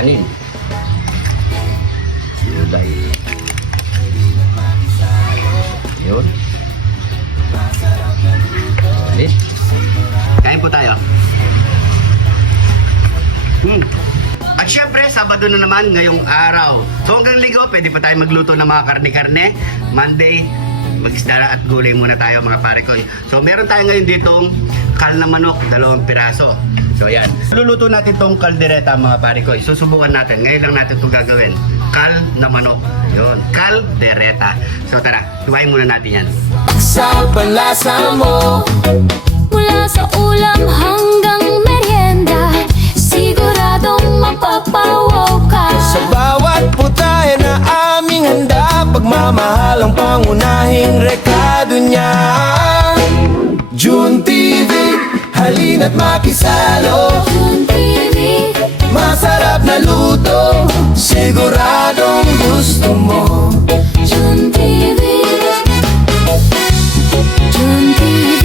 kanin. Gulay. Yun. Ulit. Kain po tayo. At syempre, Sabado na naman ngayong araw. So hanggang Linggo, pwede pa tayo magluto ng mga karne-karne. Monday, mag-isda at gulay muna tayo mga pare ko. So meron tayo ngayon ditong kal na manok, 2 piraso. So yan. Luluto natin tong kaldereta mga pare ko. Susubukan natin. Ngayon lang natin itong gagawin. Kal na manok. Yun. Kaldereta. So tara, kumain muna natin yan. Sa palasa mo, mula sa ulam hanggang merienda, siguradong mapapawaw ka. Sa bawat putahe na aming handa, pagmamahal ang pangunahing rekado niya. June TV, halina't makisalo. June TV, Masarap na luto, siguradong gusto mo. June TV, June TV,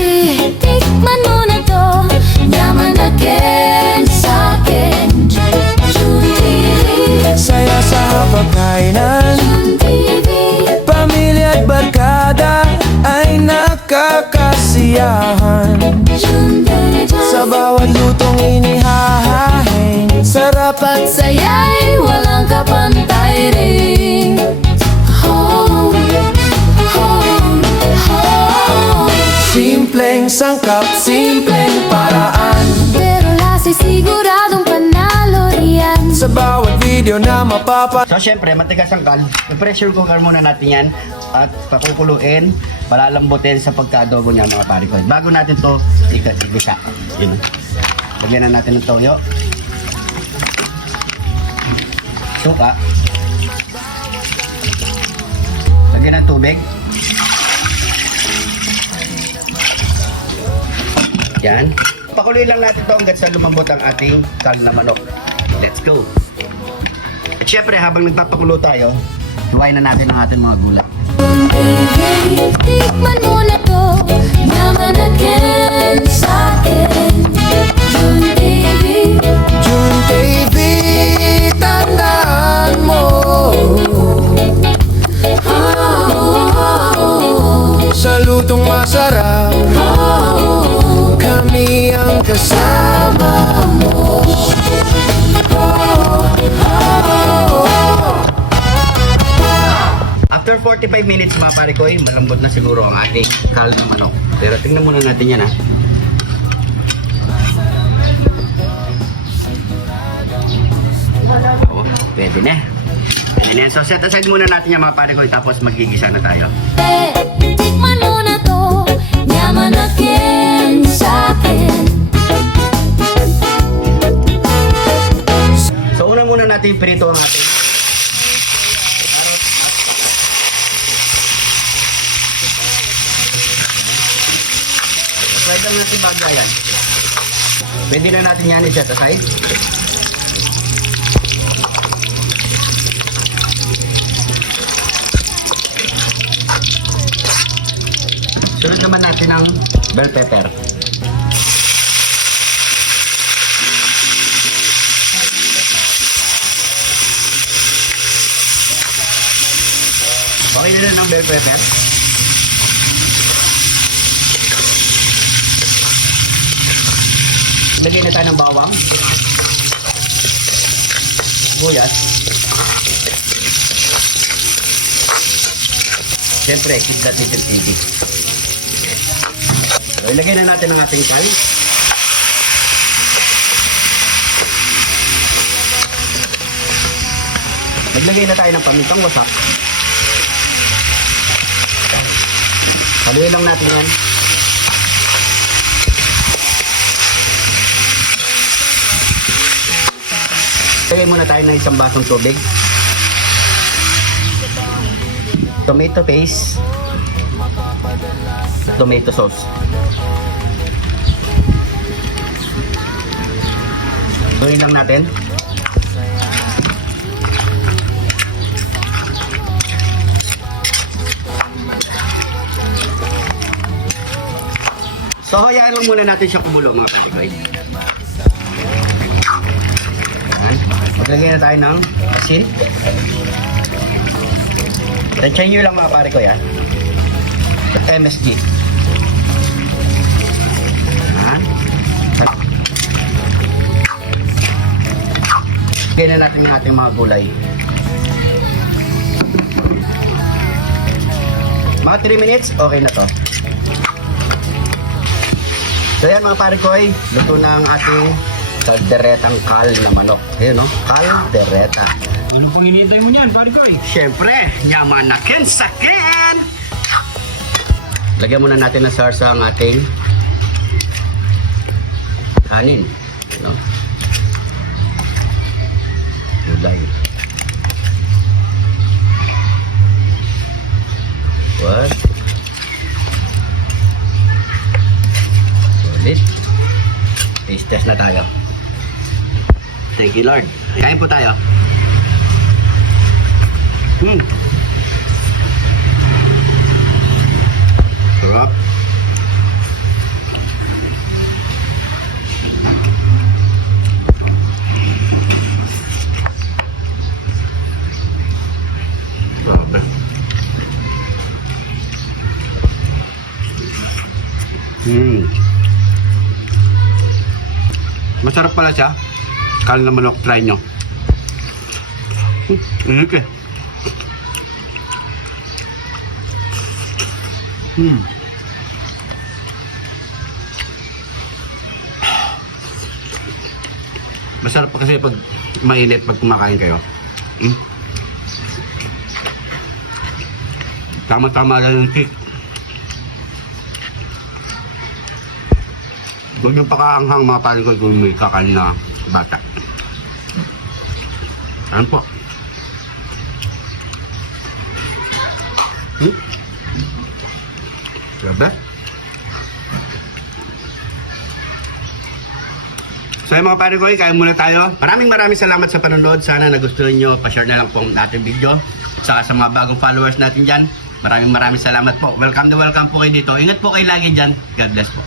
tikman mo na to, yaman again sa'kin. June TV, Saya sa hapagkainan, June TV, pamilya at barkada ay nakakasiyahan. June TV, Sa bawat lutong inihahain, sarap at saya'y walang kapantay rin. Home, home, home. simpleng sangkap, simpleng paraan. Pero lasa'y siguradong panalo riyan. Sa bawat video na mapapa So syempre, matigas ang kal. I-pressure cooker muna natin yan at pakukuluin, palalambutin sa pagka-adobo niya mga pare ko. Bago natin to igisa. Yun. Lagyan na natin ng toyo. Suka. Lagyan ng tubig. Yan. Pakuluin lang natin to hanggang sa lumambot ang ating kal na manok. Let's go! At syempre, habang nagpapakulo tayo, hiwain na natin ang ating mga gulay. Tikman mo na to, yaman again sa'kin. June TV, June TV, tandaan mo. Sa lutong masarap, kami ang kasama mo. After 45 minutes mga pare ko, malambot na siguro ang ating kal na manok. Pero tingnan muna natin yan ha. Oh, pwede na. Pwede na yan. So set aside muna natin yan mga pare ko, tapos magigisa na tayo. tikman mo na to, yaman again sa'kin. So una muna natin prito ang ating pwede na natin bagayan. Pwede na natin yan i-set aside. Sunod naman natin ang bell pepper. Okay na ng bell pepper. Lagyan na tayo ng bawang. Sibuyas. Siyempre, keep that little tibig. So, ilagay na natin ang ating kal. Naglagay na tayo ng pamintang wasak. Haluin lang natin yan. Lagay muna tayo ng isang basong tubig. Tomato paste. Tomato sauce. Haluin lang natin. So, hayaan lang muna natin siya kumulo mga kapitbahay. Lagyan na tayo ng asin. Tansyahin nyo lang mga pare ko yan. MSG. Yan. Lagyan na natin yung ating mga gulay. Mga 3 minutes, okay na to. So yan mga pare ko, luto na ang ating kalderetang kal na manok. Ayun no, kaldereta. Ano pong hinihintay mo niyan, pare ko eh? Siyempre, yaman na kensakin! Lagyan muna natin ng sarsa ang ating kanin. No? Gulay. What? Solid. Taste test na tayo. Thank you, Lord. Kain po tayo. Sarap. Okay. Masarap pala siya. Kala na manok, try nyo. Inik eh. Masarap pa kasi pag mainit pag kumakain kayo. Tama-tama lang yung kick. Huwag yung pakaanghang mga paling ko kung may kakain na bata. Ano po? Sabi? So yung mga pare ko, kain muna tayo. Maraming salamat sa panonood. Sana nagustuhan nyo. Pa-share na lang po natin video. Saka sa mga bagong followers natin dyan. Maraming salamat po. Welcome po kayo dito. Ingat po kayo lagi dyan. God bless po.